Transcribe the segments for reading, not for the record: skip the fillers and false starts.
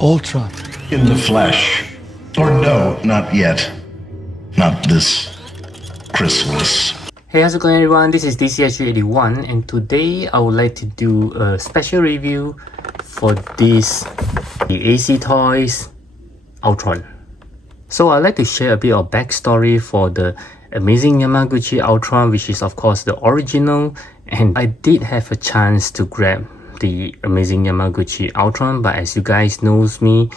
Ultron. In the flesh. Or no, not yet. Not this Christmas. Hey, how's it going everyone? This is DCH81 and today I would like to do a special review for this, the AC Toys Ultron. So I'd like to share a bit of backstory for the Amazing Yamaguchi Ultron, which is of course the original, and I did have a chance to grab the Amazing Yamaguchi Ultron, but as you guys knows me,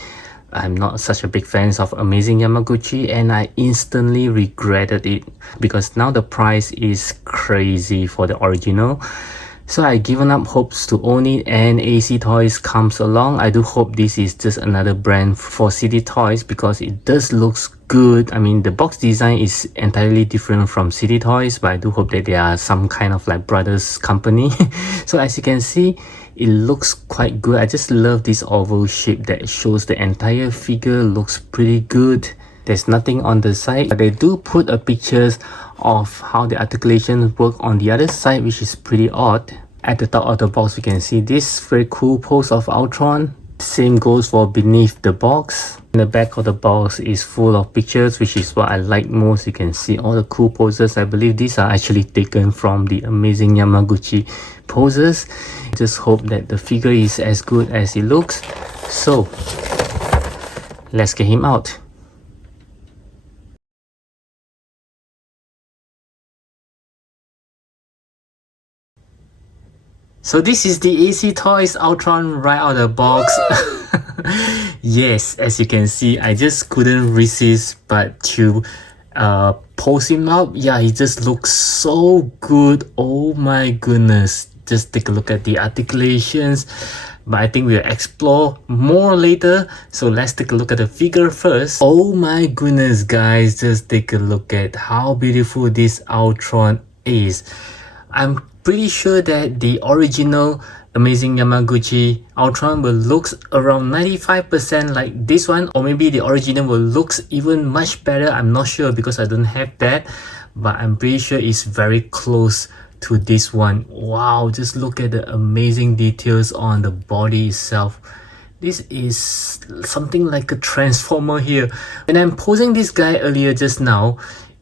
I'm not such a big fan of Amazing Yamaguchi and I instantly regretted it because now the price is crazy for the original. So I given up hopes to own it, and AC Toys comes along. I do hope this is just another brand for City Toys because it does looks good. I mean, the box design is entirely different from City Toys, but I do hope that they are some kind of like brothers company. So as you can see, it looks quite good. I just love this oval shape that shows the entire figure. Looks pretty good. There's nothing on the side, but they do put a pictures of how the articulation work on the other side, which is pretty odd. At the top of the box, we can see this very cool pose of Ultron. Same goes for beneath the box. In the back of the box is full of pictures, which is what I like most. You can see all the cool poses. I believe these are actually taken from the Amazing Yamaguchi poses. Just hope that the figure is as good as it looks. So let's get him out. So this is the AC Toys Ultron right out of the box. Yes, as you can see, I just couldn't resist but to pose him up. Yeah, he just looks so good. Oh my goodness. Just take a look at the articulations. But I think we'll explore more later. So let's take a look at the figure first. Oh my goodness, guys. Just take a look at how beautiful this Ultron is. I'm pretty sure that the original Amazing Yamaguchi Ultron will looks around 95% like this one, or maybe the original will looks even much better. I'm not sure because I don't have that, but I'm pretty sure it's very close to this one. Wow, just look at the amazing details on the body itself. This is something like a transformer here. When I'm posing this guy earlier just now,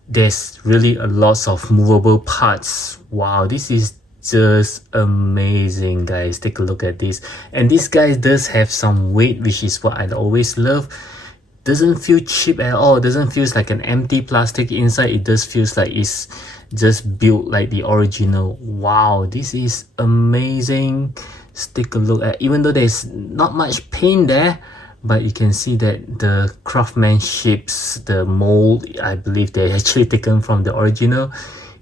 there's really a lot of movable parts. Wow, this is just amazing, guys. Take a look at this. And this guy does have some weight, which is what I always love. Doesn't feel cheap at all. Doesn't feel like an empty plastic inside. It just feels like it's just built like the original. Wow, this is amazing. Just take a look at, even though there's not much paint there, but you can see that the craftsmanships, the mold, I believe they're actually taken from the original,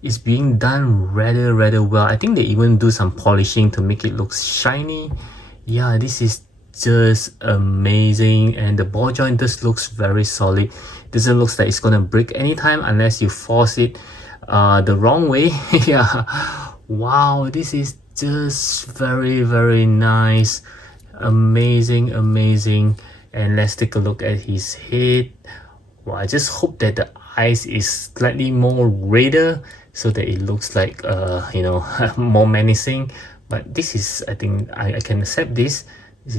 is being done rather well. I think they even do some polishing to make it look shiny. Yeah, this is just amazing, and the ball joint just looks very solid. Doesn't look like it's gonna break anytime unless you force it the wrong way. Yeah, wow, this is just very nice. Amazing. And let's take a look at his head. Well, I just hope that the eyes is slightly more redder so that it looks like you know, more menacing. But this is, I think I can accept this. This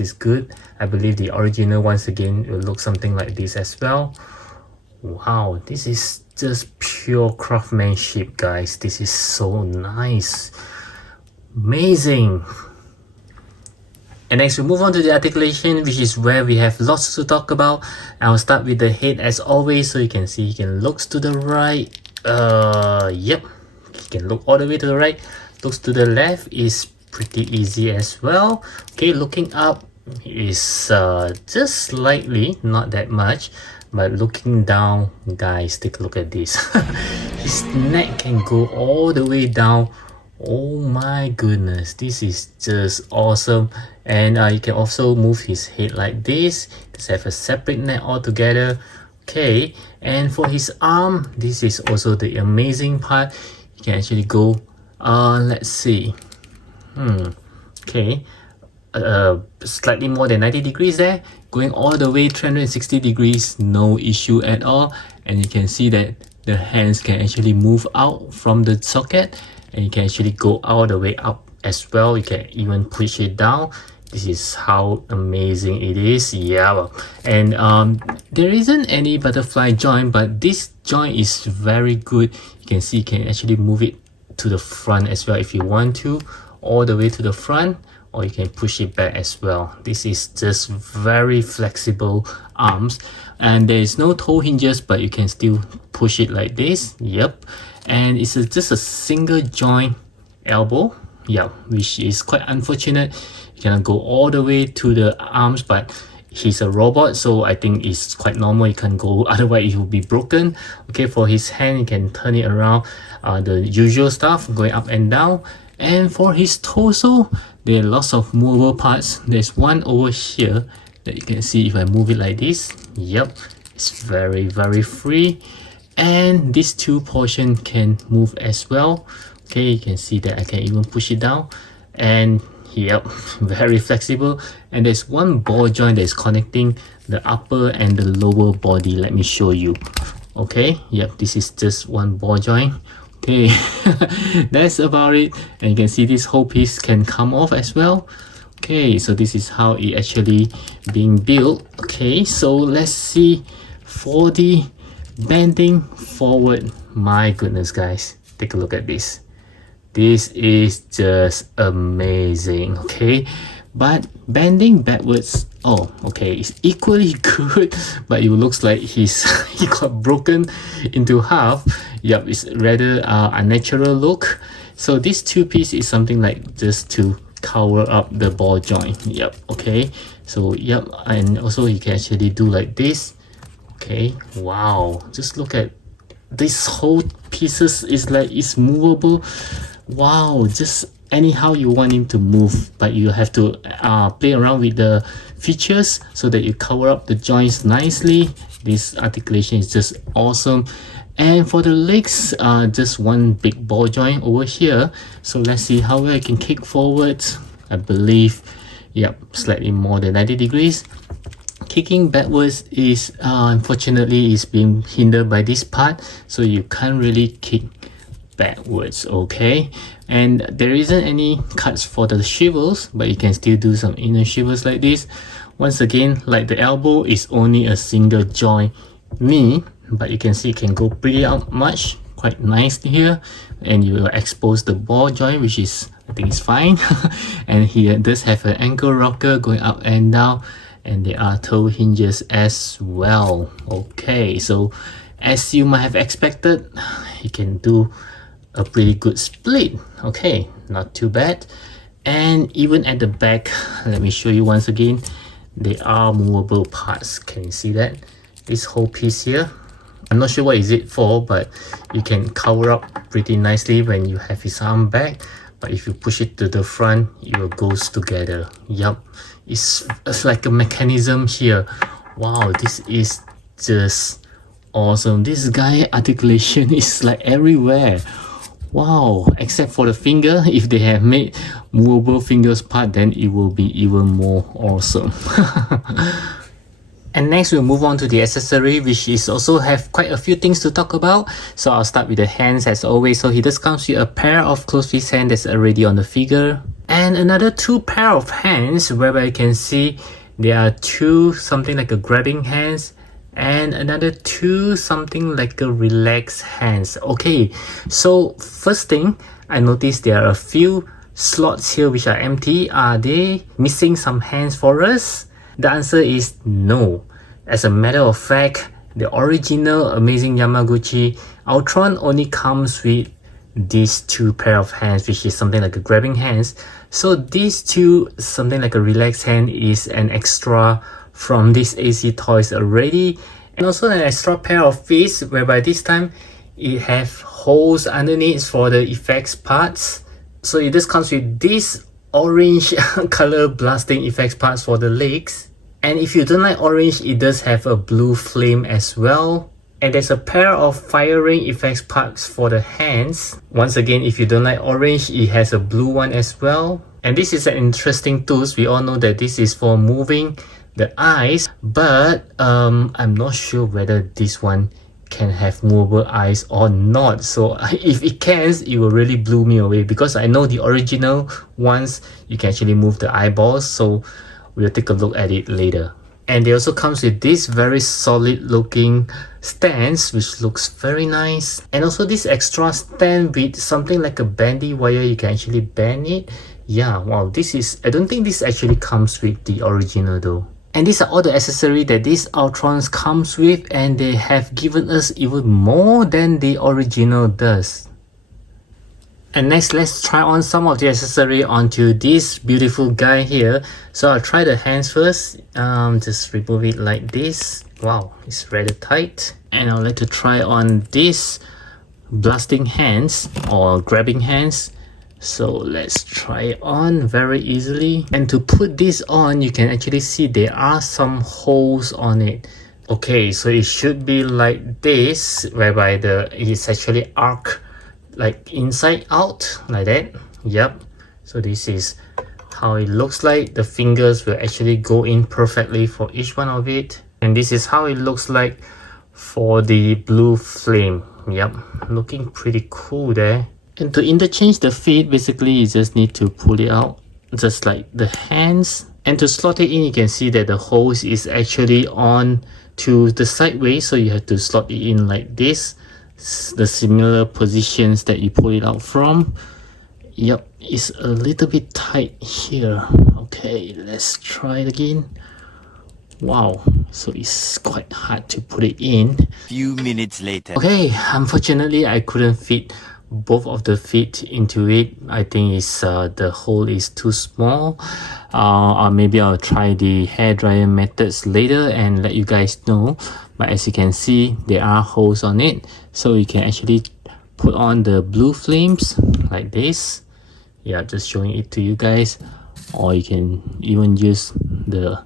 is good. I believe the original, once again, will look something like this as well. Wow, this is just pure craftsmanship, guys. This is so nice. Amazing. And next we move on to the articulation, which is where we have lots to talk about. I'll start with the head as always, so you can see he can looks to the right. Yep, he can look all the way to the right. Looks to the left is pretty easy as well. Okay, looking up is just slightly, not that much. But looking down, guys, take a look at this. His neck can go all the way down. Oh my goodness, this is just awesome. And you can also move his head like this. Just have a separate neck altogether. Okay, and for his arm, this is also the amazing part. You can actually go let's see, okay, slightly more than 90 degrees there, going all the way 360 degrees, no issue at all. And you can see that the hands can actually move out from the socket, and you can actually go all the way up as well. You can even push it down. This is how amazing it is. Yeah, and there isn't any butterfly joint, but this joint is very good. You can see you can actually move it to the front as well if you want to, all the way to the front, or you can push it back as well. This is just very flexible arms, and there is no toe hinges, but you can still push it like this. Yep, and it's just a single joint elbow. Yeah, which is quite unfortunate. You cannot go all the way to the arms, but he's a robot, so I think it's quite normal. You can go, otherwise it will be broken. Okay, for his hand, you can turn it around, the usual stuff, going up and down. And for his torso, there are lots of movable parts. There's one over here that you can see if I move it like this. Yep, it's very free. And these two portions can move as well. Okay, you can see that I can even push it down, and yep, very flexible. And there's one ball joint that is connecting the upper and the lower body. Let me show you. Okay, yep, this is just one ball joint. Okay, that's about it. And you can see this whole piece can come off as well. Okay, so this is how it actually being built. Okay, so let's see for the bending forward. My goodness, guys, take a look at this. This is just amazing. Okay, but bending backwards, oh okay, it's equally good, but it looks like he got broken into half. Yep, it's rather unnatural look. So this two piece is something like just to cover up the ball joint. Yep, okay, so yep, and also you can actually do like this. Okay, wow, just look at this whole pieces is like it's movable. Wow, just anyhow you want him to move, but you have to play around with the features so that you cover up the joints nicely. This articulation is just awesome. And for the legs, just one big ball joint over here. So let's see how I can kick forward. I believe, yep, slightly more than 90 degrees. Kicking backwards is unfortunately is being hindered by this part, so you can't really kick backwards. Okay, and there isn't any cuts for the swivels, but you can still do some inner swivels like this. Once again, like the elbow is only a single joint knee, but you can see it can go pretty out much, quite nice here, and you will expose the ball joint, which is, I think, is fine. And here it does have an ankle rocker going up and down, and there are toe hinges as well. Okay, so as you might have expected, you can do a pretty good split. Okay, not too bad. And even at the back, let me show you once again, there are movable parts. Can you see that? This whole piece here, I'm not sure what is it for, but you can cover up pretty nicely when you have his arm back. But if you push it to the front, it will goes together. Yup, it's like a mechanism here. Wow, this is just awesome. This guy articulation is like everywhere. Wow, except for the finger. If they have made movable fingers part, then it will be even more awesome. And next we'll move on to the accessory, which is also have quite a few things to talk about. So I'll start with the hands as always. So he does comes with a pair of closed fist hands that's already on the figure, and another two pair of hands whereby you can see there are two something like a grabbing hands, and another two something like a relaxed hands. Okay, so first thing I noticed there are a few slots here which are empty. Are they missing some hands for us? The answer is no. As a matter of fact, the original Amazing Yamaguchi Ultron only comes with these two pair of hands, which is something like a grabbing hands. So these two something like a relaxed hand is an extra from this AC Toys already, and also an extra pair of fists whereby this time it have holes underneath for the effects parts. So it just comes with this orange color blasting effects parts for the legs, and if you don't like orange, it does have a blue flame as well. And there's a pair of firing effects parts for the hands. Once again, if you don't like orange, it has a blue one as well. And this is an interesting tool. We all know that this is for moving the eyes, but I'm not sure whether this one can have movable eyes or not. So if it can, it will really blow me away, because I know the original ones you can actually move the eyeballs. So we'll take a look at it later. And it also comes with this very solid looking stands, which looks very nice. And also this extra stand with something like a bendy wire, you can actually bend it. Yeah, wow, this is, I don't think this actually comes with the original though. And these are all the accessories that this Ultrons comes with, and they have given us even more than the original does. And next, let's try on some of the accessory onto this beautiful guy here. So I'll try the hands first. Just remove it like this. Wow, it's rather tight. And I'd like to try on this blasting hands or grabbing hands. So let's try it on very easily. And to put this on, you can actually see there are some holes on it. Okay, so it should be like this, whereby it is actually arc like inside out like that. Yep, so this is how it looks like. The fingers will actually go in perfectly for each one of it. And this is how it looks like for the blue flame. Yep, looking pretty cool there. And to interchange the feet, basically you just need to pull it out just like the hands. And to slot it in, you can see that the hose is actually on to the sideways, so you have to slot it in like this, the similar positions that you pull it out from. Yep, it's a little bit tight here. Okay, let's try it again. Wow, so it's quite hard to put it in. Few minutes later. Okay, unfortunately I couldn't fit both of the feet into it. I think it's the hole is too small. Or maybe I'll try the hairdryer methods later and let you guys know. But as you can see, there are holes on it, so you can actually put on the blue flames like this. Yeah, just showing it to you guys. Or you can even use the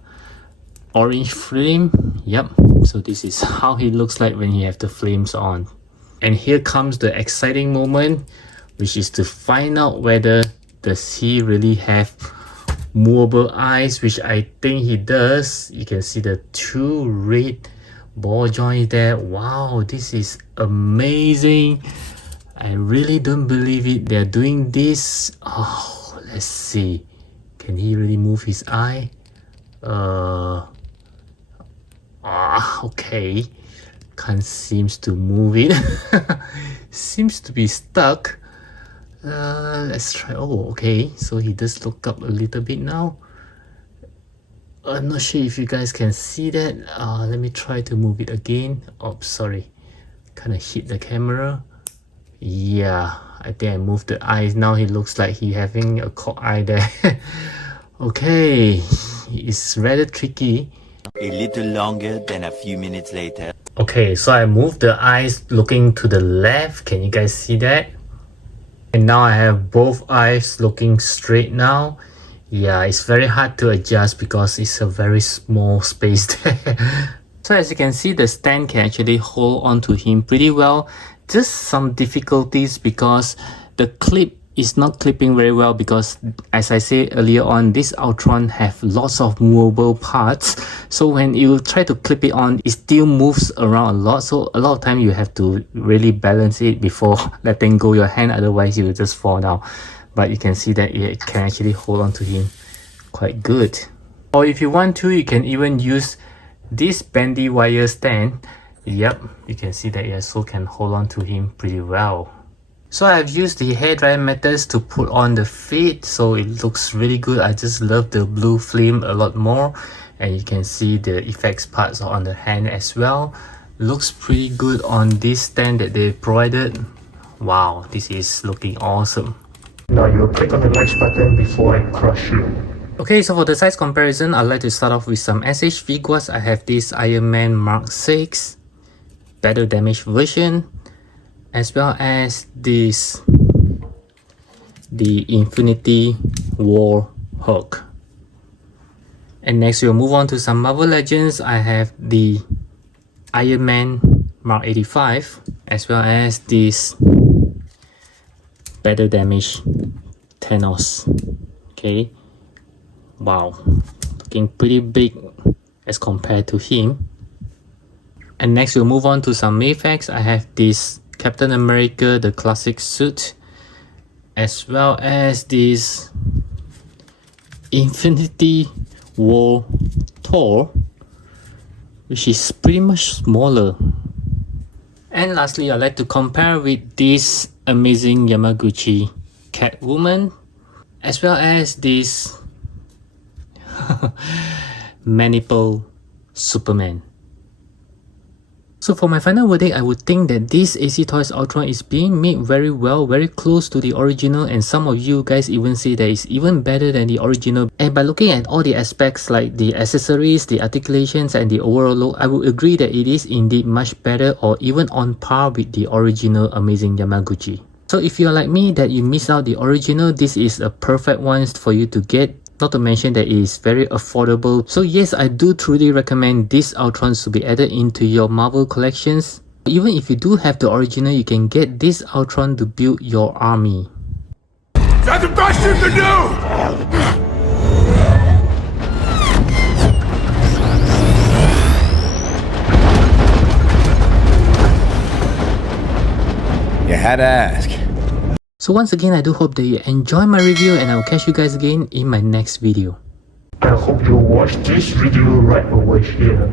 orange flame. Yep, so this is how he looks like when you have the flames on. And here comes the exciting moment, which is to find out whether does he really have movable eyes, which I think he does. You can see the two red ball joints there. Wow, this is amazing. I really don't believe it, they're doing this. Oh, let's see, can he really move his eye? Okay, can't seems to move it. Seems to be stuck. Let's try. Oh, okay, so he does look up a little bit now. I'm not sure if you guys can see that. Let me try to move it again. Oh, sorry, kind of hit the camera. Yeah, I think I moved the eyes. Now he looks like he having a cocked eye there. Okay, it's rather tricky. A little longer than a few minutes later. Okay, so I moved the eyes looking to the left. Can you guys see that? And now I have both eyes looking straight now. Yeah, it's very hard to adjust because it's a very small space there. So as you can see, the stand can actually hold on to him pretty well. Just some difficulties because the clip is not clipping very well, because as I said earlier on, this Ultron have lots of movable parts. So when you try to clip it on, it still moves around a lot. So a lot of time you have to really balance it before letting go your hand, otherwise you will just fall down. But you can see that it can actually hold on to him quite good. Or if you want to, you can even use this bendy wire stand. Yep, you can see that it also can hold on to him pretty well. So I've used the hairdryer methods to put on the feet, so it looks really good. I just love the blue flame a lot more, and you can see the effects parts on the hand as well. Looks pretty good on this stand that they provided. Wow, this is looking awesome. Now you click on the like button before I crush you. Okay, so for the size comparison, I'd like to start off with some SH Figuarts. I have this Iron Man Mark 6 battle damage version, as well as this, the Infinity War Hulk. And next we'll move on to some Marvel Legends. I have the Iron Man Mark 85, as well as this battle damage Thanos. Okay, wow, looking pretty big as compared to him. And next we'll move on to some Mafex. I have this Captain America, the classic suit, as well as this Infinity War Thor, which is pretty much smaller. And lastly, I'd like to compare with this Amazing Yamaguchi Catwoman, as well as this Maniple Superman. So for my final verdict, I would think that this AC Toys Ultron is being made very well, very close to the original, and some of you guys even say that it's even better than the original. And by looking at all the aspects like the accessories, the articulations, and the overall look, I would agree that it is indeed much better or even on par with the original Amazing Yamaguchi. So if you're like me that you miss out the original, this is a perfect one for you to get. Not to mention that it is very affordable. So yes, I do truly recommend these Ultrons to be added into your Marvel collections. Even if you do have the original, you can get this Ultron to build your army. That's the best you can do! You had to ask. So once again, I do hope that you enjoy my review, and I will catch you guys again in my next video. I hope you watch this video right over here.